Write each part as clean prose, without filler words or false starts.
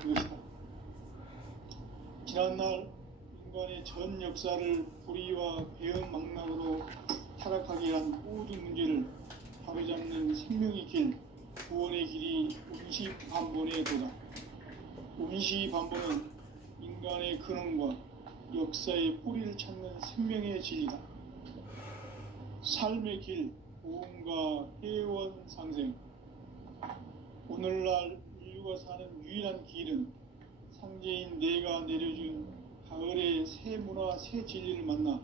그것이다. 지난날 인간의 전 역사를 불의와 배은망락으로 타락하게 한 모든 문제를 바로잡는 생명의 길, 구원의 길이 운시반본에 도다. 운시반본은 인간의 근원과 역사의 뿌리를 찾는 생명의 진리다. 삶의 길, 보험과 회원 상생. 오늘날 인류가 사는 유일한 길은 상제인 내가 내려준 가을의 새 문화, 새 진리를 만나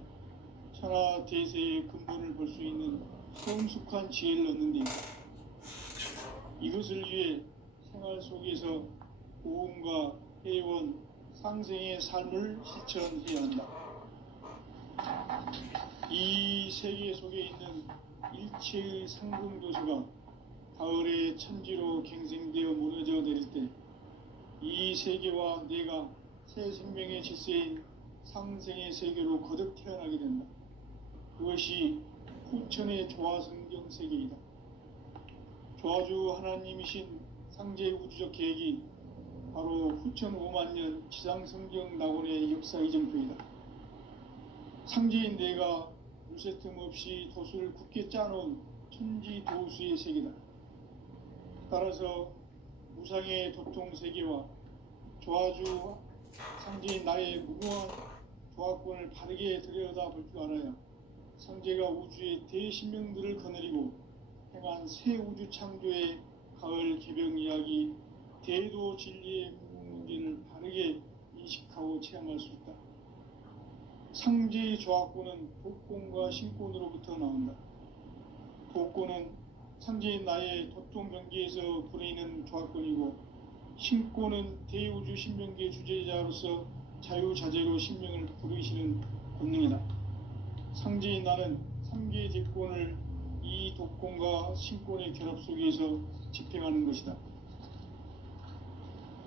천하 대세의 근본을 볼 수 있는 성숙한 지혜를 얻는 데이다. 이것을 위해 생활 속에서 보험과 회원, 상생의 삶을 실천해야 한다. 이 세계 속에 있는 일체의 상승도수가 가을의 천지로 갱생되어 무너져 내릴 때 이 세계와 내가 새 생명의 질서인 상생의 세계로 거듭 태어나게 된다. 그것이 후천의 조화성경 세계이다. 조화주 하나님이신 상제 우주적 계획이 바로 후천 5만 년 지상성경 낙원의 역사 이정표이다. 상제인 내가 물새 틈 없이 도수를 굳게 짜놓은 천지 도수의 세계다. 따라서 무상의 도통 세계와 조화주 상제인 나의 무궁한 조화권을 바르게 들여다볼 줄 알아야 상제가 우주의 대신명들을 거느리고 행한 새 우주 창조의 가을 개병 이야기, 대도 진리의 문제를 바르게 인식하고 체험할 수 있다. 상제의 조화권은 도권과 신권으로부터 나온다. 도권은 상제인 나의 도통 경계에서 부리는 조화권이고, 신권은 대우주 신명계 주제자로서 자유자재로 신명을 부르시는 권능이다. 상제인 나는 상계 대권을 이 도권과 신권의 결합 속에서 집행하는 것이다.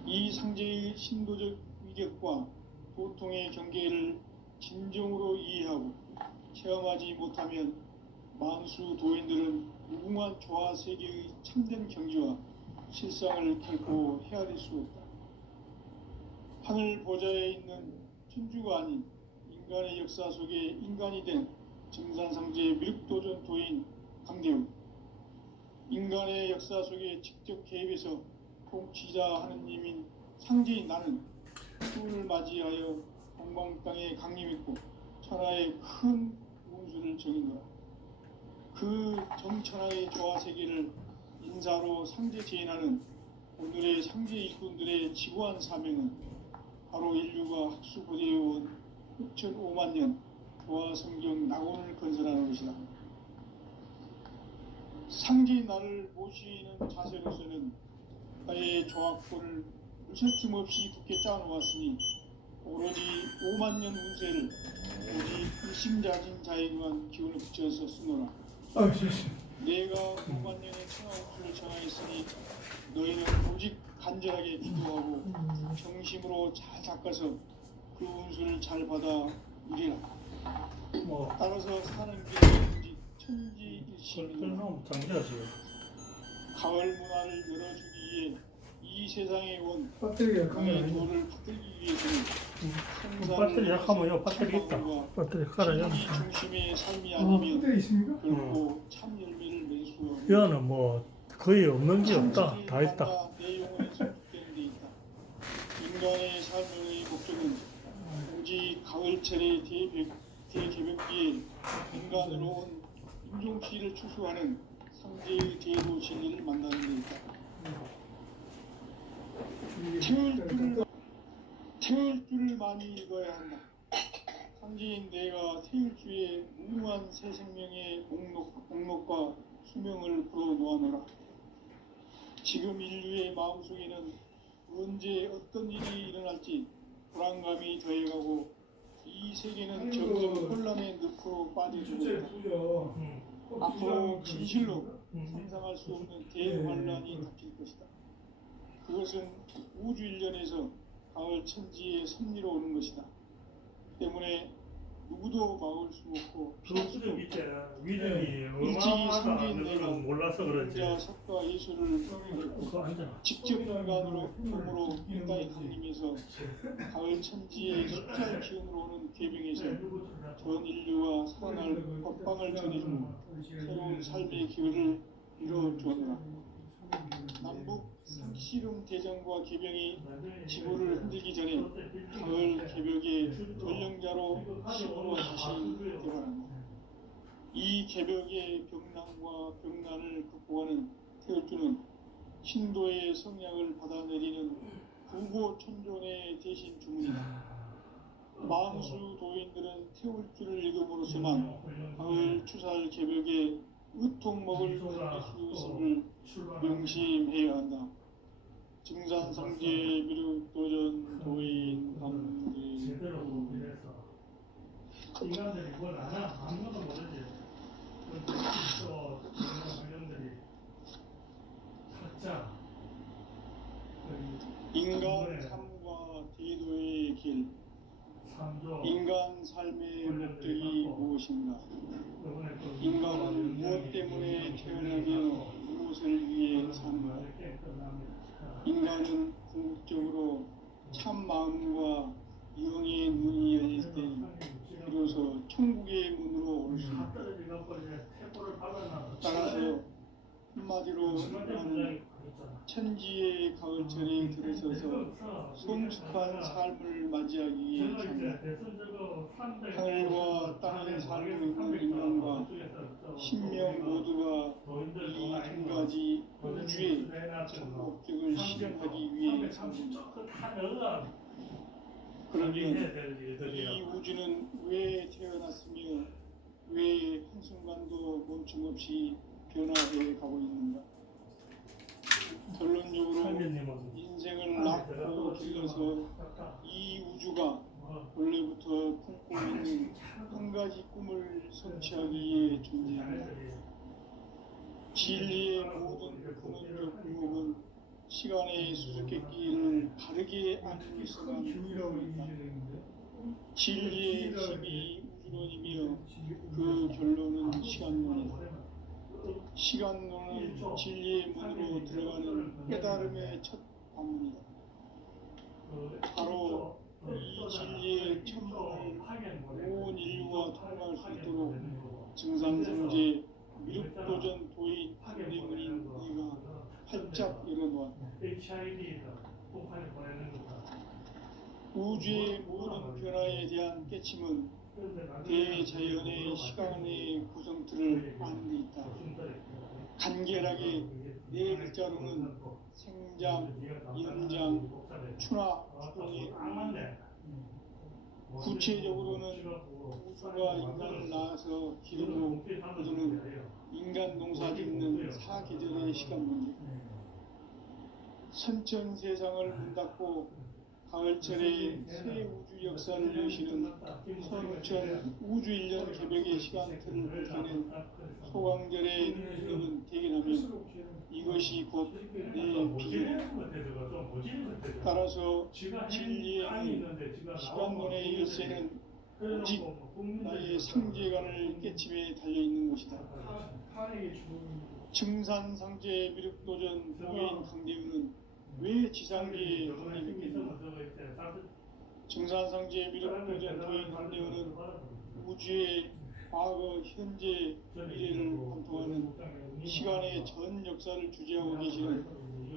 이 상제의 신도적 위격과 도통의 경계를 진정으로 이해하고 체험하지 못하면 만수 도인들은 무궁한 조화 세계의 참된 경지와 실상을 결코 헤아릴 수 없다. 하늘 보좌에 있는 천주가 아닌 인간의 역사 속에 인간이 된 정산상제 미륵도전 도인 강대우, 인간의 역사 속에 직접 개입해서 통치자 하느님인 상제인 나는 수을 맞이하여 동방 땅에 강림했고 천하의 큰 운수를 정인노라. 그 정천하의 조화 세계를 인사로 상제 제인하는 오늘의 상제 일꾼들의 지구한 사명은 바로 인류가 학수고대해온 6,5만 년 조화 성경 낙원을 건설하는 것이다. 상제인 나를 모시는 자세로서는 나의 조화권을 물새춤 없이 굳게 짜놓았으니 오로지 5만 년 운세를 오직 일심자진 자에게만 기운을 붙여서 쓰노라. 내가 5만 년의 천하 운수를 정하였으니 너희는 오직 간절하게 기도하고 정심으로 잘 닦아서 그 운수를 잘 받아 누리라. 따라서 사는 길은 오직 천지일심이니라. 가을 문화를 열어주기 위해 이 세상에 온 그의 도를 받들기 위해서는 배터리 약하면 배터리 있다. 배터리 깔아야 중심의 삶이 아니면 결코 참 열매를 맺을 수 없는 여는 뭐 거의 없는 게 없다. 다 있다. 내 영혼에 성숙되는 데 있다. 인간의 삶의 목적은 오직 가을철의 대개벽기에 인간으로 온 인종피를 추수하는 상제의 대도 진리를 만나는 데 있다. 태울 줄을 많이 읽어야 한다. 상제인 내가 태울 주의 무궁한 새 생명의 목록과 수명을 불어놓아노라. 지금 인류의 마음속에는 언제 어떤 일이 일어날지 불안감이 더해가고 이 세계는 점점 혼란의 늪으로 빠져들고 있다. 앞으로 진실로 상상할 수 없는 대환란이 닥칠 것이다. 그것은 우주 일련에서 가을 천지의 섭리로 오는 것이다. 때문에 누구도 막을 수 없고 그 피할 수 수준 없고 밑에 위전이 일찍 어마어마하다는 상기인내가 걸 몰라서 그렇지. 혼자 석과 예술을 펴내고 그거 앉아. 직접 인간으로 몸으로 이 땅에 강림해서 가을 천지의 숫자의 기운으로 오는 괴병에서 전 인류가 살아날 법방을 전해주는 새로운 삶의 기회를 이뤄주었노라. 남북 상씨름 대전과 개병이 지구를 흔들기 전에 가을 개벽의 전령자로 시부로 다시 되어간다. 이 개벽의 병난과 병난을 극복하는 태울주는 신도의 성약을 받아내리는 구고 천존의 대신 주문이다. 마음수 도인들은 태울주를 읽음으로써만 가을 추살 개벽의 의통목을 받을 수 있음을 명심해야 한다. 증산상제 미륵도전 도인 감리 제대로 이래서 인간들이 뭘 아나 아무것도 모르지. 또 관련들이 가짜 인간 삶과 대도의 길, 인간 삶의 목적이 무엇인가? 인간은 무엇 때문에 태어나며 무엇을 위해 사는가? 인간은 궁극적으로 참 마음과 영의 문이 열릴 때 비로소 천국의 문으로 올 수 있다. 따라서 한마디로 나는 천지의 가을철에 들어서서 성숙한 삶을 맞이하기 위해 산다. 하늘과 땅에 살고 있는 인간과 신명 모두가 이 한 가지 우주의 전 목적을 실현하기 위해 산다. 그러면 이 우주는 왜 태어났으며 왜 한순간도 멈춤없이 변화해 가고 있는가? 결론적으로 인생을 낳고 길러서 이 우주가 원래부터 품고 있는 한 가지 꿈을 성취하기 위해 존재한다. 진리의 모든 근원적 유혹은 시간의 수수께끼를 바르게 안고 있어만 불러온다. 진리의 힘이 우주론이며 그 결론은 시간론이다. 시간론은 진리의 문으로 들어가는 깨달음의 첫 관문이다. 바로 이 진리의 천문을 온 인류가 통과할 수 있도록 증산성제 미륵도전 도의 한대문인 이가 활짝 열어놓았다. 우주의 모든 변화에 대한 깨침은 대자연의 시간의 구성틀을 아는 데 있다. 간결하게 네 글자로는 생장, 연장, 추나, 추동의 구체적으로는 우주가 인간을 낳아서 기르고 거두는 인간 농사 짓는 사계절의 시간 문제. 선천 세상을 문 닫고 가을철에 새 우주 역사를 여시는 선천 우주 1년 개벽의 시간틀을 밝혀낸 소강절의 능력은 대견하며 이것이 곧 내 비전. 따라서 진리의 시간론의 열쇠는 오직 나의 상제관을 깨침에 달려있는 것이다. 증산상제 미륵도전 도인 강대우는 왜 지상계에 독립했겠는가? 증산상제 미륵도전 도인 강대우는 우주의 과거, 현재, 미래를 관통하는 시간의 전 역사를 주재하고 계시는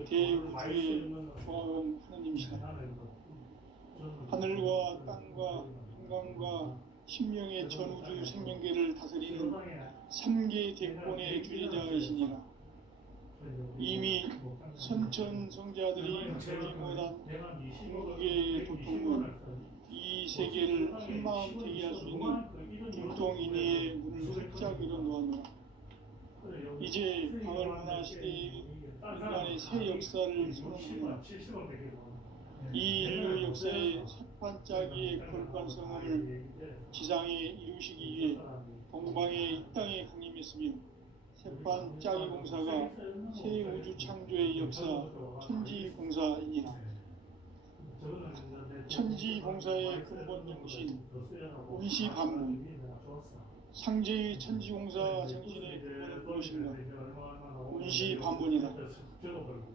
대우주의 조화원 하느님이시다. 하늘과 땅과 인간과 신명의 전우주 생명계를 다스리는 3개 대권의 주제자이시니라. 이미 선천 성자들이 보지 못한 궁극의 도통은 이 세계를 한마음 되게 할 수 있는 중통인의의 문을 활짝 열어놓았노라. 이제 가을 문화 시대의 인간의 새 역사를 선언하는 이 인류 역사의 새판짜기의 걸관성을 지상에 이루시기 위해 동방의 이 땅에 강림했으며 새판짜기 공사가 새 우주 창조의 역사 천지 공사이니라. 천지공사의 근본 정신, 운시반문, 상제의 천지공사 정신의 근본은 무엇인가? 운시반문이다.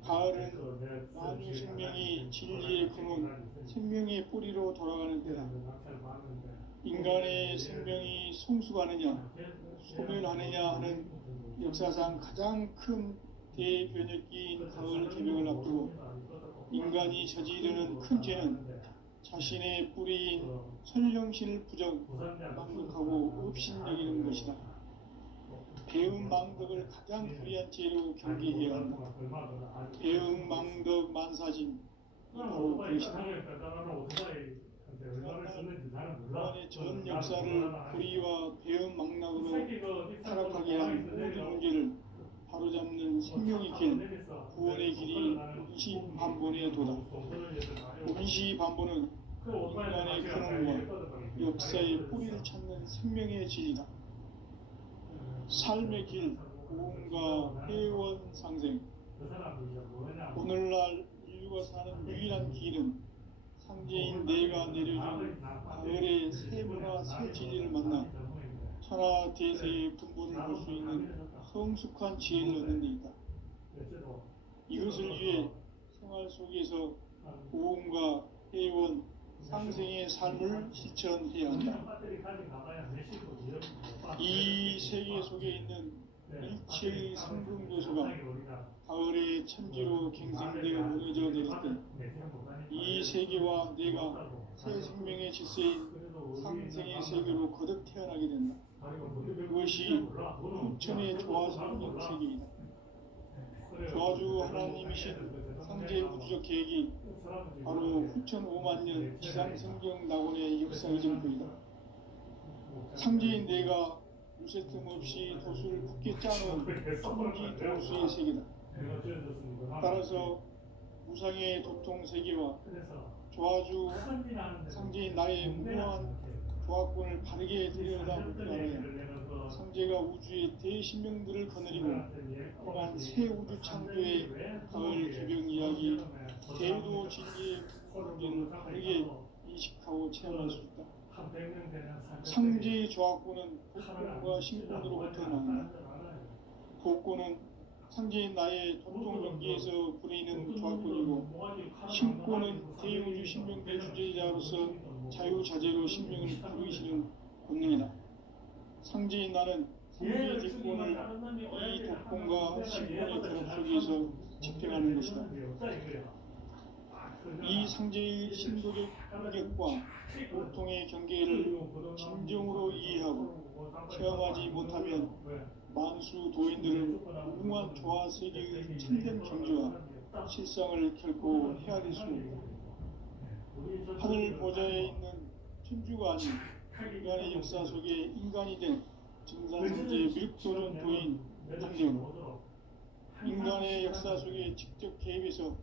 가을은 만유 생명이 진리의 근원, 생명의 뿌리로 돌아가는 때다. 인간의 생명이 성숙하느냐, 소멸하느냐 하는 역사상 가장 큰 대변혁기인 가을 개명을 앞두고 인간이 저지르는 큰 죄는 자신의 뿌리인 선령신을 망극하고 업신여기는 것이다. 배은망덕을 가장 불의한 죄로 경계해야 한다. 배은망덕 만사진 바로 그것이다. 그간의 전 역사를 불의와 배은망락으로 타락하게 한 모든 문제를 바로잡는 생명의 길, 구원의 길이 운시반본의 도다. 운시반본은 인간의 근원과 역사의 뿌리를 찾는 생명의 진리다. 삶의 길, 구원과 회원 상생. 오늘날 인류가 사는 유일한 길은 상제인 내가 내려준 가을의 새 문화 새 진리를 만나 천하 대세의 근본을 볼 수 있는 성숙한 지혜를 얻는 데 있다. 이것을 위해 생활 속에서 고음과 회원, 상생의 삶을 실천해야 한다. 이 세계 속에 있는 일체의 상승 요소가 가을의 천지로 갱생되어 무너져 내릴 때 이 세계와 내가 새 생명의 질서인 상생의 세계로 거듭 태어나게 된다. 그것이 후천의 조화성령 세계이다. 조화주 하나님이신 상제의 우주적 계획이 바로 후천 5만 년 지상성경 낙원의 역사의 정도이다. 상제인 내가 유세 틈 없이 도수를 굳게 짜놓은 천지 도수의 세계다. 따라서 무상의 도통 세계와 조화주 상제인 나의 무모한 조화권을 바르게 들여다볼 줄 알아야 상제가 우주의 대신명들을 거느리고 또한 새 우주 창조의 가을 개병 이야기, 대도 진리의 문제를 바르게 인식하고 체험할 수 있다. 상제의 조화권은 복권과 신권으로부터 나온다. 복권은 상제인 나의 돈종전기에서 부리는 조화권이고 신권은 대우주 신명대 주제자로서 자유자재로 신명을 부르시는 권능이다. 상제인 나는 상제의 직권을 이 독권과 신권의 결합 속에서 집행하는 것이다. 이 상제의 신도적 인격과 보통의 경계를 진정으로 이해하고 체험하지 못하면 만수 도인들은 무궁한 조화 세계의 참된 경지와 실상을 결코 헤아릴 수 없다. 하늘 보좌에 있는 천주가 아닌 인간의 역사 속에 인간이 된 증산성제 밀도전 도인 한대은 인간의 역사 속에 직접 개입해서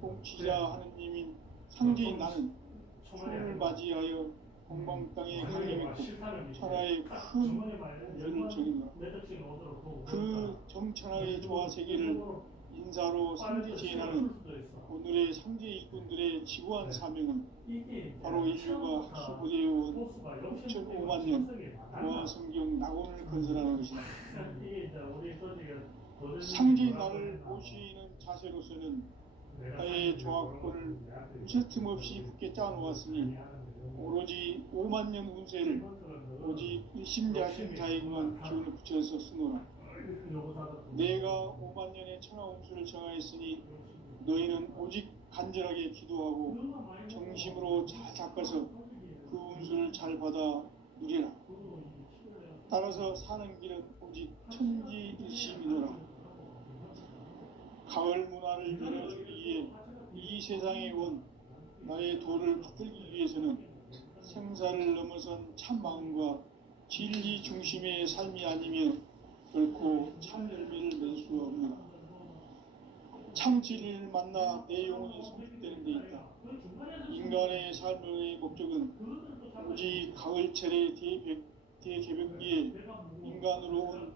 통치자 하느님인 상제인 나는 추를 맞이하여 공방 땅에 강림했고 천하의 큰 우주를 정의노라. 그 정천하의 조화 세계를 인사로 상제 제인하는 오늘의 상제 일꾼들의 지구한 사명은 바로 인류가 학수고대해온 6,500만 년 조화 성경 낙원을 건설하는 것이다. 상제인 나를 모시는 자세로서는 나의 조화권을 무쇠틈 없이 굳게 짜놓았으니 오로지 5만 년 운세를 오직 일심자신 자에게만 기운을 붙여서 쓰노라. 내가 5만 년의 천하 운수를 정하였으니 너희는 오직 간절하게 기도하고 정심으로 잘 닦아서 그 운수를 잘 받아 누리라. 따라서 사는 길은 오직 천지일심이노라. 가을 문화를 열어주기 위해 이 세상에 온 나의 도를 붙들기 위해서는 생사를 넘어선 참 마음과 진리 중심의 삶이 아니면 결코 참 열매를 낼 수 없노라. 참 진리를 만나 내 영혼이 성숙되는 데 있다. 인간의 삶의 목적은 오직 가을철의 대개벽기에 인간으로 온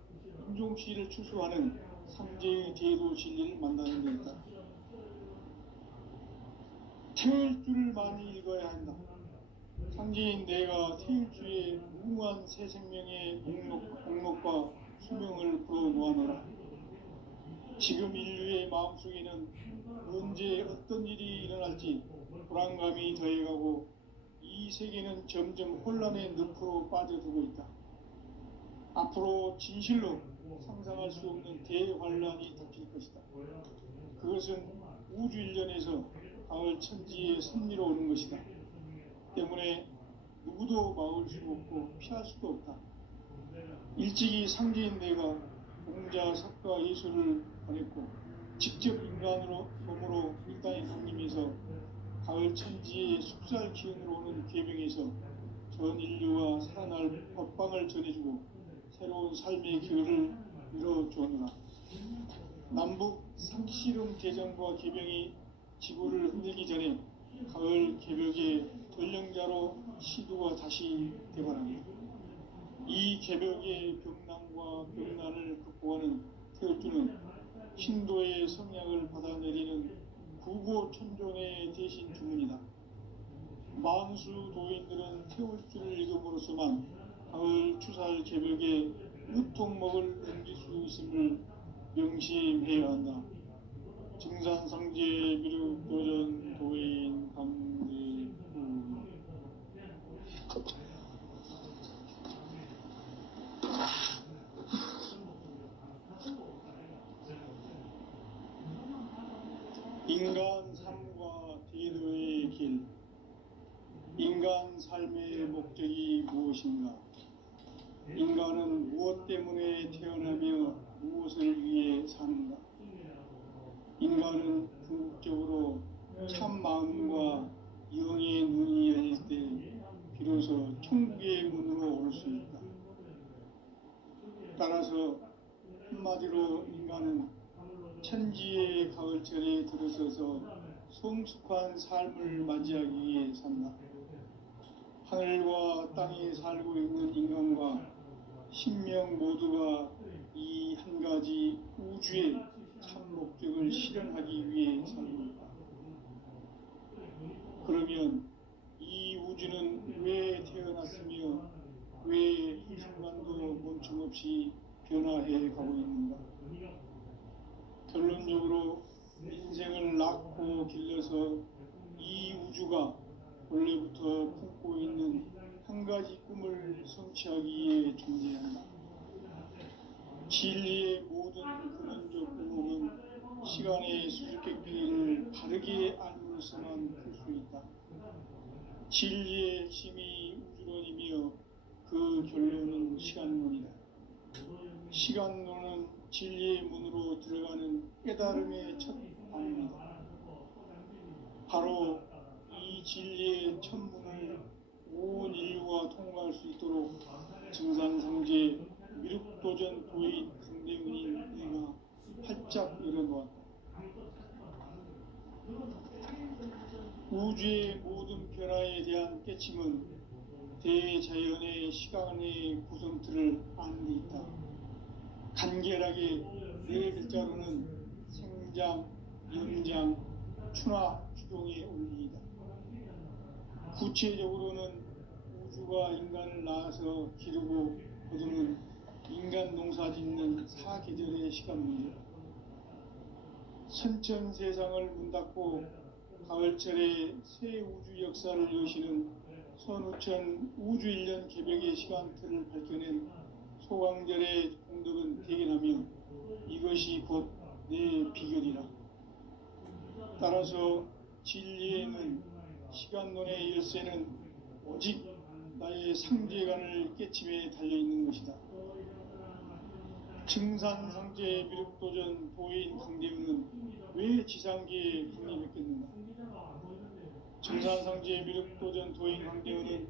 인종시를 추수하는 상제의 대도 진리를 만나는 데 있다. 태일주를 많이 읽어야 한다. 상제인 내가 태일주의 무궁한 새 생명의 목록과 수명을 풀어놓아노라. 지금 인류의 마음속에는 언제 어떤 일이 일어날지 불안감이 더해가고 이 세계는 점점 혼란의 늪으로 빠져들고 있다. 앞으로 진실로 상상할 수 없는 대환란이 닥칠 것이다. 그것은 우주 일련에서 가을 천지의 섭리로 오는 것이다. 때문에 누구도 막을 수 없고 피할 수도 없다. 일찍이 상제인 내가 공자, 석가, 예수를 보냈고 직접 인간으로 몸으로 이 땅에 강림해서 가을 천지의 숙살 기운으로 오는 계명에서 전 인류와 살아날 법방을 전해주고 새로운 삶의 기회를 이뤄주었노라. 남북 상씨름 대전과 개병이 지구를 흔들기 전에 가을 개벽의 전령자로 시두가 다시 되관합니다. 이 개벽의 병난과 병난을 극복하는 태일주는 신도의 성약을 받아내리는 구고천존의 대신 주문이다. 만수 도인들은 태일주를 읽음으로써만 가을 추살 개벽에 으통먹을 넘길 수 있음을 명심해야 한다. 증산상제 미륵도전 도인 강제부. 인간 삶과 대도의 길. 인간 삶의 목적이 무엇인가? 인간은 무엇 때문에 태어나며 무엇을 위해 사는가? 인간은 궁극적으로 참 마음과 영의 눈이 열릴 때 비로소 천국의 문으로 올 수 있다. 따라서 한마디로 인간은 천지의 가을철에 들어서서 성숙한 삶을 맞이하기 위해 산다. 하늘과 땅에 살고 있는 인간과 신명 모두가 이 한 가지 우주의 참 목적을 실현하기 위해 살고 있다. 그러면 이 우주는 왜 태어났으며 왜 한순간도 멈춤없이 변화해 가고 있는가? 결론적으로 인생을 낳고 길러서 이 우주가 원래부터 품고 있는 한 가지 꿈을 성취하기 위해 존재한다. 진리의 모든 근원적 구멍은 시간의 수수께끼를 바르게 알므로서만 풀 수 있다. 진리의 핵심이 우주론이며 그 결론은 시간론이다. 시간론은 진리의 문으로 들어가는 깨달음의 첫 방문이다. 바로 이 진리의 첫 문을 온 인류가 통과할 수 있도록 증산상제 미륵도전 도인 강대문인 내가 활짝 열어놓았다. 우주의 모든 변화에 대한 깨침은 대자연의 시간의 구성틀을 아는 데 있다. 간결하게 네 글자로는 생장, 연장, 추나 추동의 원리이다. 구체적으로는 우주가 인간을 낳아서 기르고 거두는 인간 농사 짓는 사계절의 시간 문제. 선천 세상을 문 닫고 가을철에 새 우주 역사를 여시는 선우천 우주 1년 개벽의 시간틀을 밝혀낸 소강절의 공덕은 대견하며 이것이 곧 내 비결이라. 따라서 진리에는 시간론의 열쇠는 오직 나의 상제관을 깨침에 달려있는 것이다. 증산상제 미륵도전 도인 강대우는 왜 지상계에 강림했겠는가? 증산상제 미륵도전 도인 강대우는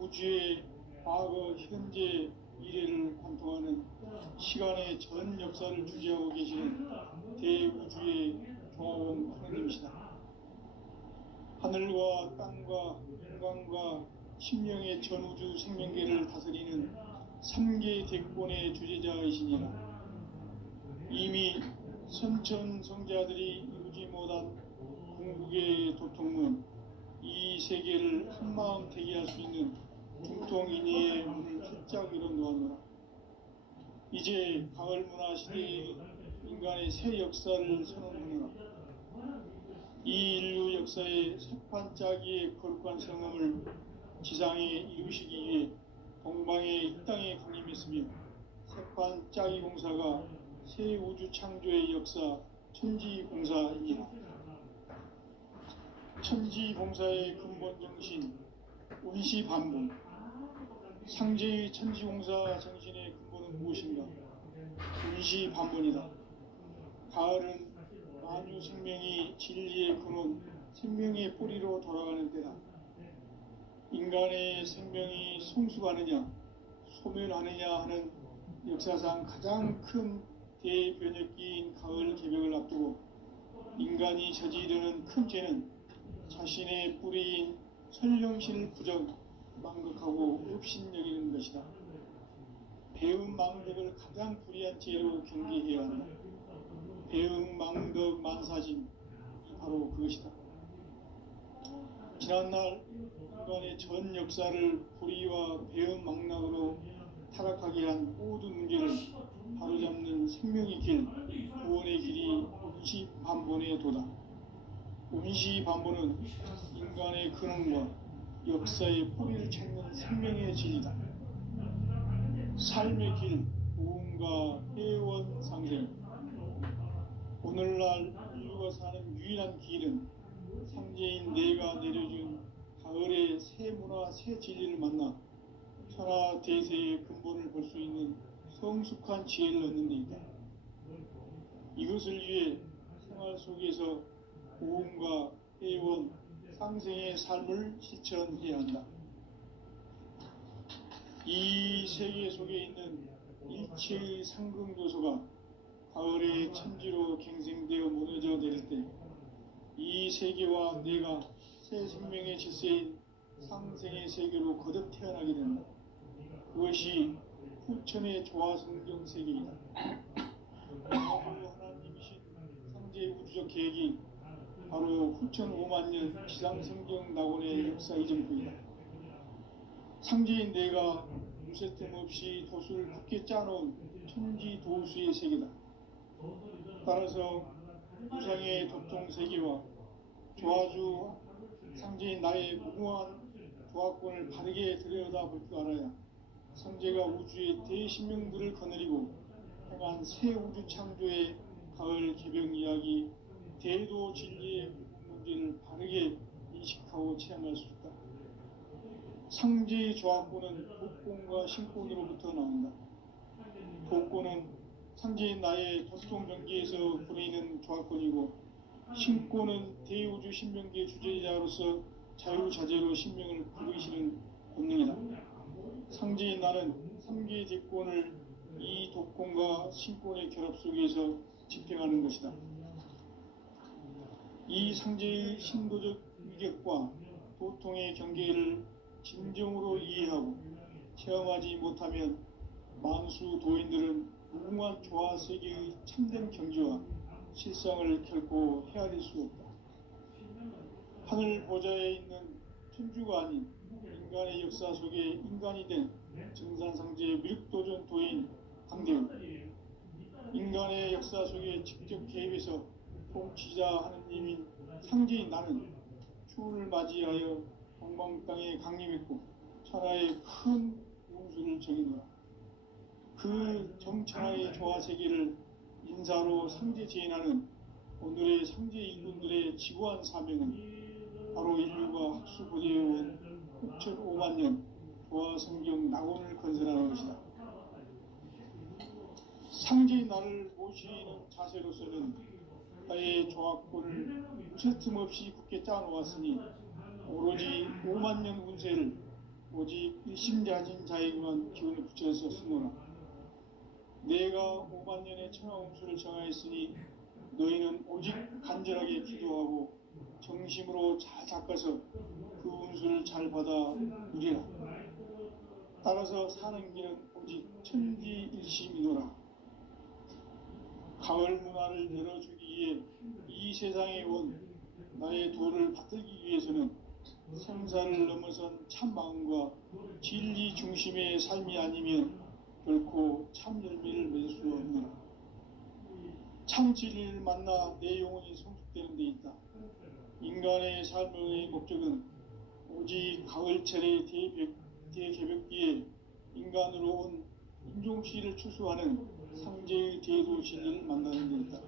우주의 과거, 현재, 미래를 관통하는 시간의 전 역사를 주재하고 계시는 대우주의 종합원 하나님이시다. 하늘과 땅과 인간과 신명의 전우주 생명계를 다스리는 3개 대권의 주재자이시니라. 이미 선천성자들이 이루지 못한 궁극의 인간의 도통은 이 세계를 한마음 되게 할 수 있는 중통인의의 문을 활짝 열어놓았노라. 이제 가을 문화 시대의 인간의 새 역사를 선언하노라. 이 인류 역사의 새판짜기의 거룩한 성음을 지상에 이루시기 위해 동방의 이 땅에 강림했으며 새판짜기 공사가 새 우주 창조의 역사 천지공사이니라. 천지공사의 근본 정신 운시반복. 상제의 천지공사 정신의 근본은 무엇인가? 운시반복이다. 가을은 만유 생명이 진리의 근원, 생명의 뿌리로 돌아가는 때다. 인간의 생명이 성숙하느냐, 소멸하느냐 하는 역사상 가장 큰 대변혁기인 가을 개벽을 앞두고 인간이 저지르는 큰 죄는 자신의 뿌리인 설령신을 부정, 망극하고 업신여기는 것이다. 배음 망덕을 가장 불의한 죄로 경계해야 한다. 배음 망덕 만사짐이 바로 그것이다. 지난날 인간의 전 역사를 불의와 배음 망락으로 타락하게 한 모든 문제를 바로잡는 생명의 길, 구원의 길이 운시반본의 도다. 운시반본은 인간의 근원과 역사의 뿌리를 찾는 생명의 진리다. 삶의 길, 무언가 회원 상생. 오늘날 인류가 사는 유일한 길은 상제인 내가 내려준 가을의 새 문화, 새 진리를 만나 천하 대세의 근본을 볼 수 있는 성숙한 지혜를 얻는 데 있다. 이것을 위해 생활 속에서 고음과 회원, 상생의 삶을 실천해야 한다. 이 세계 속에 있는 일체의 상승조소가 가을의 천지로 갱생되어 무너져 내릴 때 이 세계와 내가 새 생명의 질서인 상생의 세계로 거듭 태어나게 된다. 그것이 후천의 조화성경 세계이다. 하나님이신 상제의 우주적 계획이 바로 후천 5만 년 지상성경 낙원의 역사 이전부이다. 상제인 내가 무쇠틈 없이 도수를 굳게 짜놓은 천지도수의 세계다. 따라서 우상의 도통 세계와 조화주 상제인 나의 무궁한 조화권을 바르게 들여다볼 줄 알아야 상제가 우주의 대신명들을 거느리고 행한 새 우주 창조의 가을 개벽 이야기 대도 진리의 문제를 바르게 인식하고 체험할 수 있다. 상제의 조화권은 복권과 신권으로부터 나온다. 복권은 상제인 나의 도통 경계에서 보내는 조화권이고 신권은 대우주 신명기의 주제자로서 자유자재로 신명을 부르시는 본능이다. 상제인 나는 3개의 대권을 이 독권과 신권의 결합 속에서 집행하는 것이다. 이 상제의 신도적 위격과 도통의 경계를 진정으로 이해하고 체험하지 못하면 만수 도인들은 무궁한 조화 세계의 참된 경지와 실상을 결코 헤아릴 수 없다. 하늘 보좌에 있는 천주가 아닌 인간의 역사 속에 인간이 된 정산상제의 미륵도전 도인 강대훈, 인간의 역사 속에 직접 개입해서 통치자 하느님인 상제인 나는 추운을 맞이하여 동방 땅에 강림했고 천하의 큰 운수를 정의노라. 그 정천하의 조화 세계를 인사로 상제 제인하는 오늘의 상제 일꾼들의 지구한 사명은 바로 인류가 학수고대해온 6,5만 년 조화 성경 낙원을 건설하는 것이다. 상제의 나를 모시는 자세로서는 나의 조화권을 무쇠틈 없이 굳게 짜놓았으니 오로지 5만 년 운세를 오직 일심자진 자에게만 기운을 붙여서 쓰노라. 내가 5만 년의 천하운수를 정하였으니 너희는 오직 간절하게 기도하고 정심으로 잘 닦아서 그 운수를 잘 받아 누리라. 따라서 사는 길은 오직 천지일심이노라. 가을 문화를 열어주기 위해 이 세상에 온 나의 도를 받들기 위해서는 생사를 넘어선 참 마음과 진리 중심의 삶이 아니면 결코 참 열매를 맺을 수 없느라. 참 진리를 만나 내 영혼이 성숙되는 데 있다. 인간의 삶의 목적은 오직 가을철의 대개벽기에 인간으로 온 인종씨를 추수하는 상제의 대도 진리를 만나는 데 있다.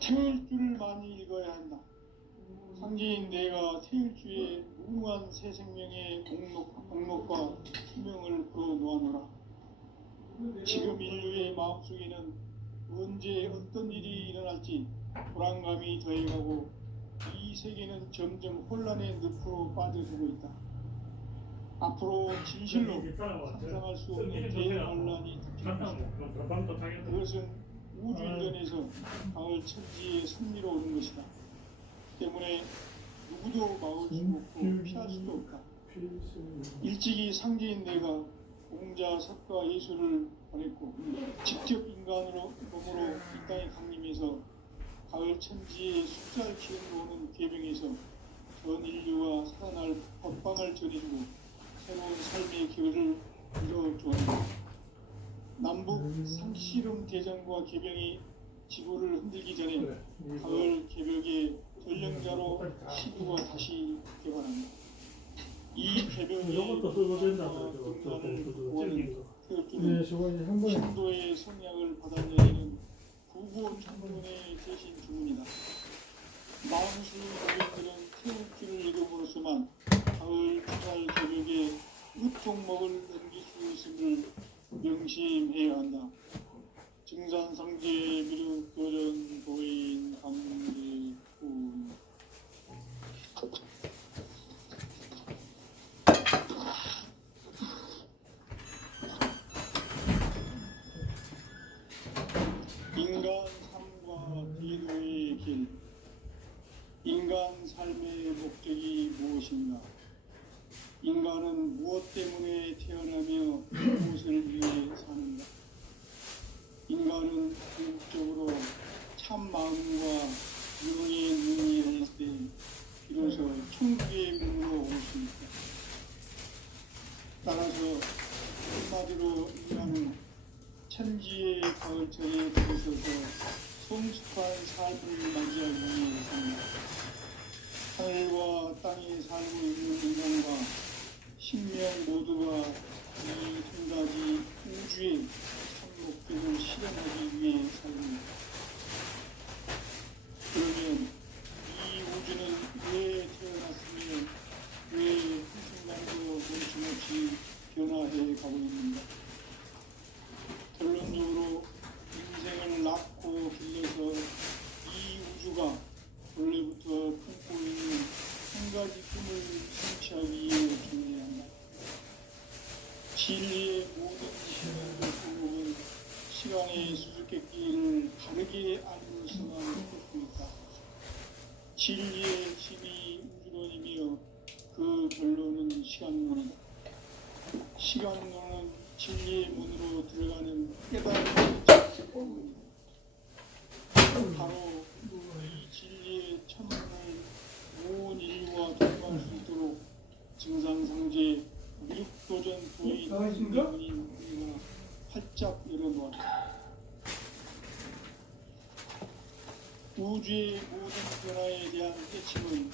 태일주를 많이 읽어야 한다. 상제인 내가 태일주의 무궁한 새 생명의 공록과 수명을 풀어놓아노라. 지금 인류의 마음속에는 언제 어떤 일이 일어날지 불안감이 더해가고 이 세계는 점점 혼란의 늪으로 빠져들고 있다. 앞으로 진실로 상상할 수 없는 대혼란이 닥칩니다. 그것은 우주인전에서 가을 천지의 승리로 오는 것이다. 때문에 누구도 막을 수 없고 피할 수도 없다. 일찍이 상제인 내가 공자, 석가, 예수를 보냈고 직접 인간으로 몸으로 이 땅에 강림해서 가을 천지의 숫자를 기운으로 오는 계명에서 전 인류와 살아날 법방을 전해주고 새로운 삶의 기회를 이뤄주었다. 남북 상씨름 대전과 개병이 지구를 흔들기 전에 가을 개벽의 전령자로 시부가 다시 개발한다. 이 개벽의 등단을 구하는 태극기는 신도의 성약을 받아내는 구고 청군의 대신 주문이다. 마음술 고객들은 태극기를 읽음으로써만 가을 주말 개벽의 으통목을 넘길 수 있음을 명심해야 한다. 증산상제 미륵 도전 도인 강제군 인간 삶과 기도의 길. 인간 삶의 목적이 무엇인가? 인간은 무엇 때문에 태어나며 무엇을 위해 사는가? 인간은 궁극적으로 참 마음과 영의 눈이 열릴 때 비로소 천국의 문으로 올 수 있다. 따라서 한마디로 인간은 천지의 가을철에 들어서서 성숙한 삶을 맞이하기 위해 산다. 하늘과 땅에 살고 있는 인간과 신명 모두가 이 한 가지 우주의 참 목적을 실현하기 위해 삽니다. 그러면 이 우주는 왜 태어났으며 왜 한순간도 멈춤없이 변화해 가고 있는가? 결론적으로 인생을 낳고 길러서 이 우주가 원래부터 품고 있는 한 가지 꿈을 성취하기 위해 존재한다. 진리의 모든 시간과 방법은 시간의 수수께끼를 다르게 알고서만 할 수 있다. 진리의 힘이 우주론이며 그 결론은 시간론이다. 시간론은 진리의 문으로 들어가는 깨달음의 문이다. 바로 이 진리의 천문을 온 인류와 통과할 수 있도록 증상상제 미륵도전 도의 문인 우리가 활짝 열어놓았다. 우주의 모든 변화에 대한 깨침은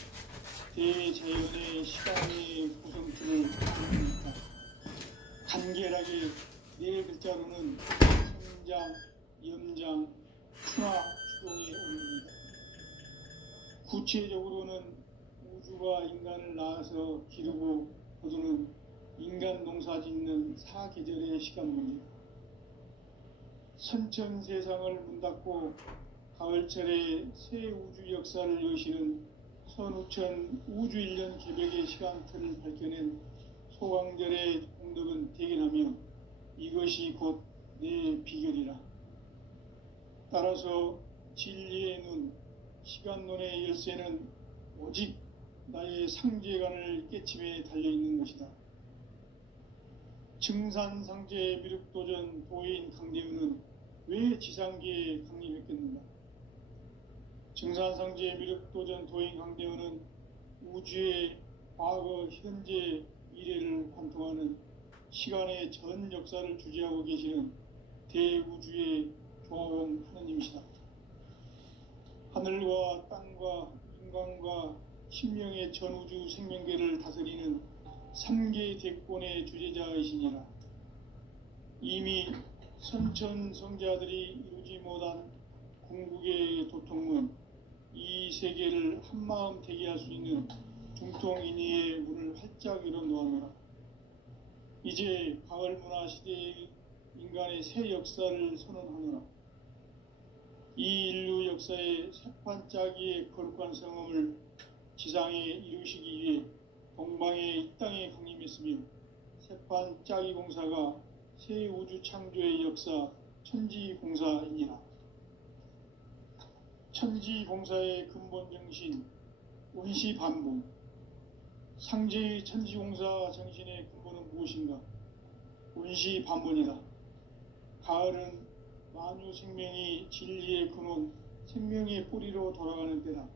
대자연의 시간의 구성틀을 갖습니다. 간결하게 네 글자로는 성장, 염장, 춘화, 추동의 원리입니다. 구체적으로는 우주가 인간을 낳아서 기르고 거두는 인간 농사 짓는 사계절의 시간문이다. 선천 세상을 문 닫고 가을철에 새 우주 역사를 여시는 선우천 우주 1년 개벽의 시간틀을 밝혀낸 소강절의 공덕은 대견하며 이것이 곧 내 비결이라. 따라서 진리의 눈, 시간론의 열쇠는 오직 나의 상제관을 깨침에 달려있는 것이다. 증산상제 미륵도전 도인 강대우는 왜 지상계에 강림했겠는가? 증산상제 미륵도전 도인 강대원은 우주의 과거, 현재, 미래를 관통하는 시간의 전 역사를 주재하고 계시는 대우주의 조화원 하느님이시다. 하늘과 땅과 인간과 신명의 전우주 생명계를 다스리는 삼계 대권의 주재자이시니라. 이미 선천성자들이 이루지 못한 궁극의 도통문, 이 세계를 한마음 되게 할 수 있는 중통인의의 문을 활짝 열어 놓았노라. 이제 가을 문화 시대의 인간의 새 역사를 선언하노라. 이 인류 역사의 새판짜기의 거룩한 성음을 지상에 이루시기 위해 동방의 이 땅에 강림했으며 새판짜기 공사가 새 우주 창조의 역사 천지공사이니라. 천지공사의 근본 정신 원시반복. 상제의 천지공사 정신의 근본은 무엇인가? 원시반복이다. 가을은 만유 생명이 진리의 근원, 생명의 뿌리로 돌아가는 때다.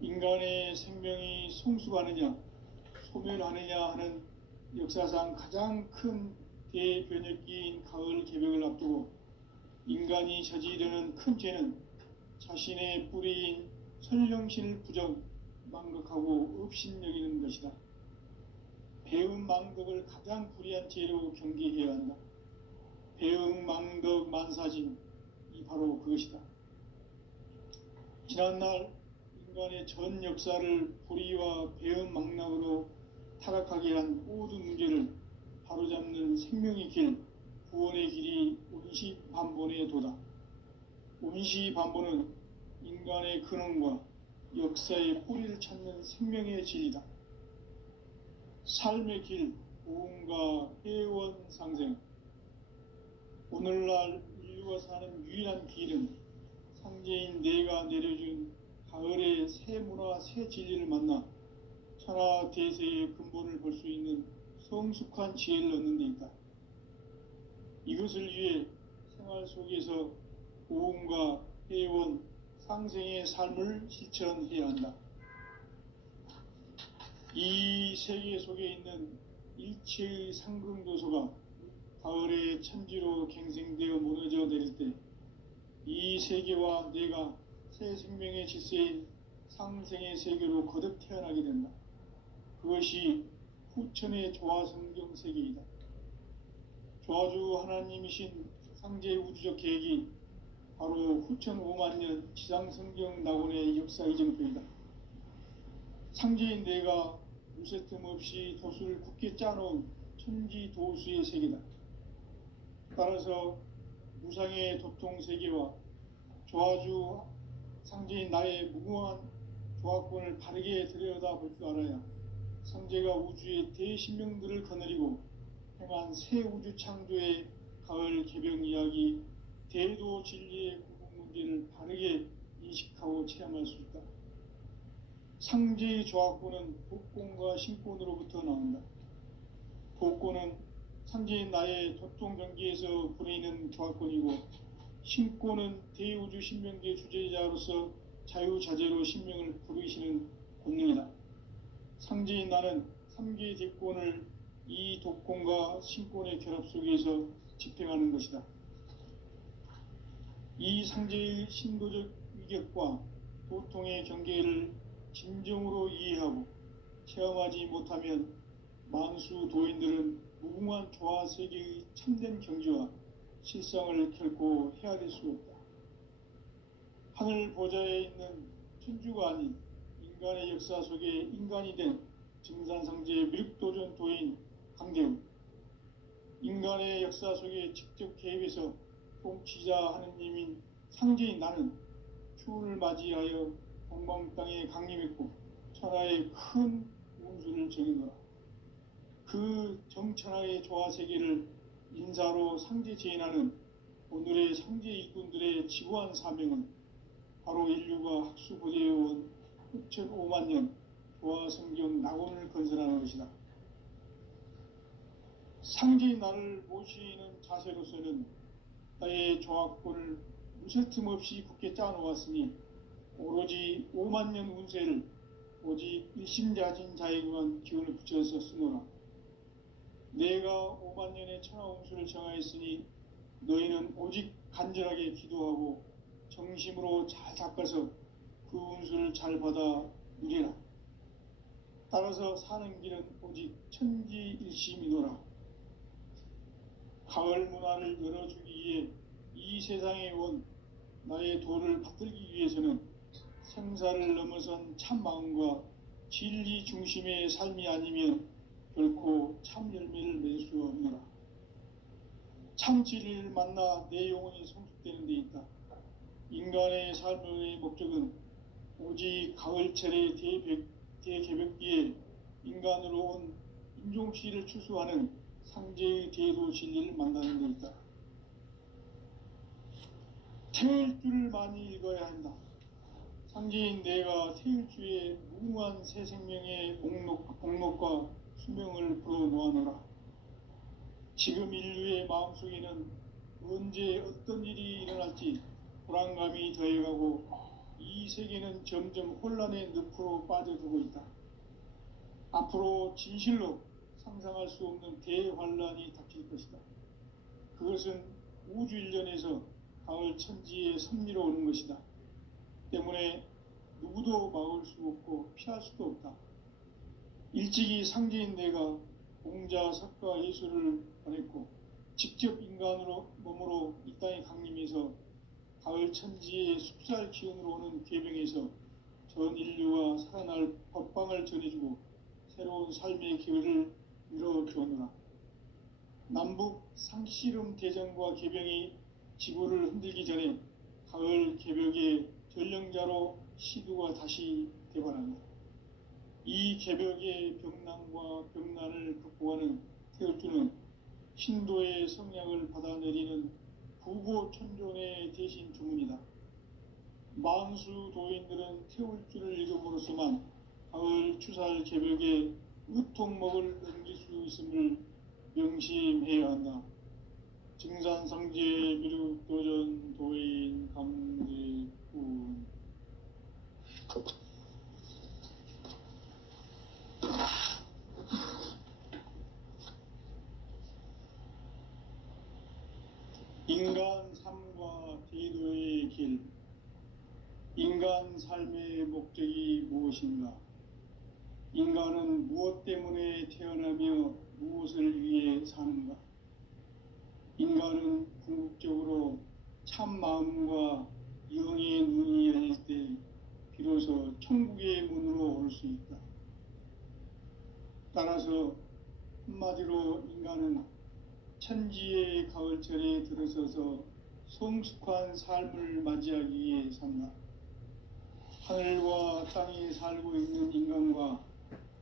인간의 생명이 성숙하느냐, 소멸하느냐 하는 역사상 가장 큰 대변혁기인 가을 개벽을 앞두고 인간이 저지르는 큰 죄는 자신의 뿌리인 설령신을 부정, 망극하고 업신여기는 것이다. 배움 망덕을 가장 불의한 죄로 경계해야 한다. 배움 망덕 만사징, 이 바로 그것이다. 지난날 인간의 전 역사를 불의와 배움 망락으로 타락하게 한 모든 문제를 바로잡는 생명의 길, 구원의 길이 원시반본의 도다. 원시반본은 인간의 근원과 역사의 뿌리를 찾는 생명의 진리다. 삶의 길, 보험과 회원 상생. 오늘날 인류가 사는 유일한 길은 상제인 내가 내려준 가을의 새 문화, 새 진리를 만나 천하 대세의 근본을 볼 수 있는 성숙한 지혜를 얻는 데 있다. 이것을 위해 생활 속에서 보험과 회원, 상생의 삶을 실천해야 한다. 이 세계 속에 있는 일체의 상승조소가 가을의 천지로 갱생되어 무너져 내릴 때 이 세계와 내가 새 생명의 질서인 상생의 세계로 거듭 태어나게 된다. 그것이 후천의 조화성경 세계이다. 조화주 하나님이신 상제 우주적 계획이 바로 후천 5만년 지상성경 낙원의 역사 이정표이다. 상제인 내가 무쇠 틈 없이 도수를 굳게 짜놓은 천지도수의 세계다. 따라서 무상의 도통 세계와 조화주 상제인 나의 무궁한 조화권을 바르게 들여다볼 줄 알아야 상제가 우주의 대신명들을 거느리고 행한 새 우주 창조의 가을 개벽 이야기, 대도 진리의 구분 문제를 바르게 인식하고 체험할 수 있다. 상제의 조화권은 복권과 신권으로부터 나온다. 복권은 상제인 나의 도통 경계에서 부리는 조화권이고, 신권은 대우주 신명계 주제자로서 자유자재로 신명을 부르시는 권능이다. 상제인 나는 3개의 대권을 이 독권과 신권의 결합 속에서 집행하는 것이다. 이 상제의 신도적 위격과 도통의 경계를 진정으로 이해하고 체험하지 못하면 만수 도인들은 무궁한 조화 세계의 참된 경지와 실상을 결코 헤아릴 수 없다. 하늘 보좌에 있는 천주가 아닌 인간의 역사 속에 인간이 된 증산상제 미륵도전 도인 강대우, 인간의 역사 속에 직접 개입해서 통치자 하느님인 상제인 나는 추운을 맞이하여 동방 땅에 강림했고 천하의 큰 운수를 정해놓아 그 정천하의 조화 세계를 인사로 상제 제인하는 오늘의 상제 일꾼들의 지구한 사명은 바로 인류가 학수고대해온 후천 5만년 조화 성경 낙원을 건설하는 것이다. 상제인 나를 모시는 자세로서는 나의 조화권을 무쇠 틈 없이 굳게 짜놓았으니 오로지 5만 년 운세를 오직 일심자진 자에게만 기운을 붙여서 쓰노라. 내가 5만 년의 천하 운수를 정하였으니 너희는 오직 간절하게 기도하고 정심으로 잘 닦아서 그 운수를 잘 받아 누리라. 따라서 사는 길은 오직 천지일심이노라. 가을 문화를 열어주기 위해 이 세상에 온 나의 도를 받들기 위해서는 생사를 넘어선 참 마음과 진리 중심의 삶이 아니면 결코 참 열매를 맺을 수 없노라. 참 진리를 만나 내 영혼이 성숙되는 데 있다. 인간의 삶의 목적은 오직 가을철의 대개벽기에 인간으로 온 인종시를 추수하는 상제의 대도 진리를 만나는 데 있다. 태일주를 많이 읽어야 한다. 상제인 내가 태일주의 무궁한 새 생명의 목록과 수명을 불어놓아노라. 지금 인류의 마음속에는 언제 어떤 일이 일어날지 불안감이 더해가고 이 세계는 점점 혼란의 늪으로 빠져들고 있다. 앞으로 진실로 상상할 수 없는 대환란이 닥칠 것이다. 그것은 우주 일련에서 가을 천지에 섭리로 오는 것이다. 때문에 누구도 막을 수 없고 피할 수도 없다. 일찍이 상제인 내가 공자, 석가, 예수를 보냈고 직접 인간으로 몸으로 이 땅에 강림해서 가을 천지의 숲살 기운으로 오는 괴병에서 전 인류와 살아날 법방을 전해주고 새로운 삶의 기회를 열어주었노라. 남북 상씨름 대전과 개병이 지구를 흔들기 전에 가을 개벽의 전령자로 시두가 다시 되관한다. 이 개벽의 병난과 병난을 극복하는 태울주는 신도의 성약을 받아내리는 부고천존의 대신 주문이다. 만수 도인들은 태울주를 읽음으로써만 가을 추살 개벽에 의통목을 넘길 수 있음을 명심해야 한다. 증산상제 미륵도전 도인 감제군. 인간 삶과 대도의 길. 인간 삶의 목적이 무엇인가? 인간은 무엇 때문에 태어나며 무엇을 위해 사는가? 인간은 궁극적으로 참 마음과 영의 눈이 열릴 때 비로소 천국의 문으로 올 수 있다. 따라서 한마디로 인간은 천지의 가을철에 들어서서 성숙한 삶을 맞이하기 위해 산다. 하늘과 땅에 살고 있는 인간과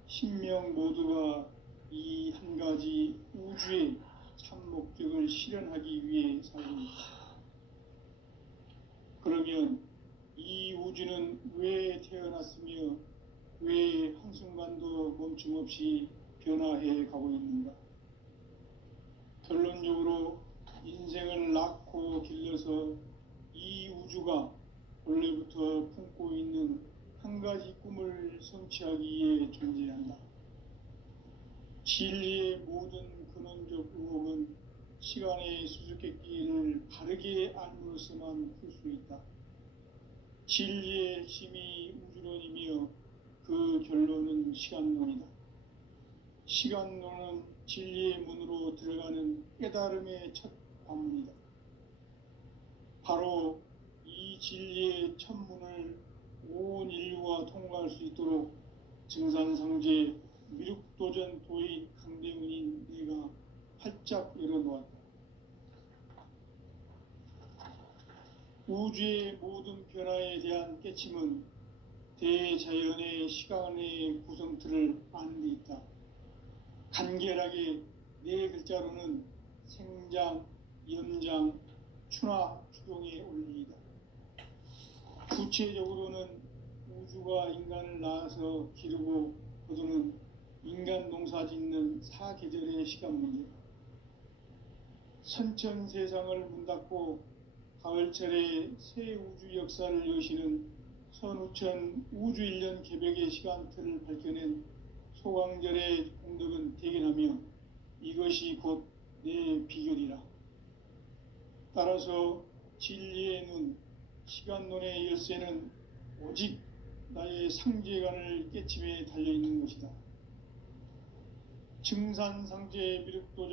신명 모두가 이 한 가지 우주의 참 목적을 실현하기 위해 살고 있다. 그러면 이 우주는 왜 태어났으며 왜 한순간도 멈춤없이 변화해 가고 있는가? 결론적으로 인생을 낳고 길러서 이 우주가 원래부터 품고 있는 한 가지 꿈을 성취하기 위해 존재한다. 진리의 모든 근원적 의혹은 시간의 수수께끼를 바르게 알므로서만 풀 수 있다. 진리의 핵심이 우주론이며 그 결론은 시간론이다. 시간론은 진리의 문으로 들어가는 깨달음의 첫 관문이다. 바로 이 진리의 첫 문을 온 인류가 통과할 수 있도록 증산상제 미륵도전 도인 강대문인 내가 활짝 열어놓았다. 우주의 모든 변화에 대한 깨침은 대자연의 시간의 구성틀을 아는 데 있다. 간결하게 네 글자로는 생장, 염장, 추나, 추동의 원리이다. 구체적으로는 우주가 인간을 낳아서 기르고 거두는 인간 농사 짓는 사계절의 시간 문제다. 선천 세상을 문 닫고 가을철에 새 우주 역사를 여시는 선우천 우주일년 개벽의 시간틀을 밝혀낸 소강절의 공덕은 대견하며 이것이 곧 내 비결이라. 따라서 진리의 눈, 시간론의 열쇠는 오직 나의 상제관을 깨침에 달려있는 것이다. 증산상제 미륵도전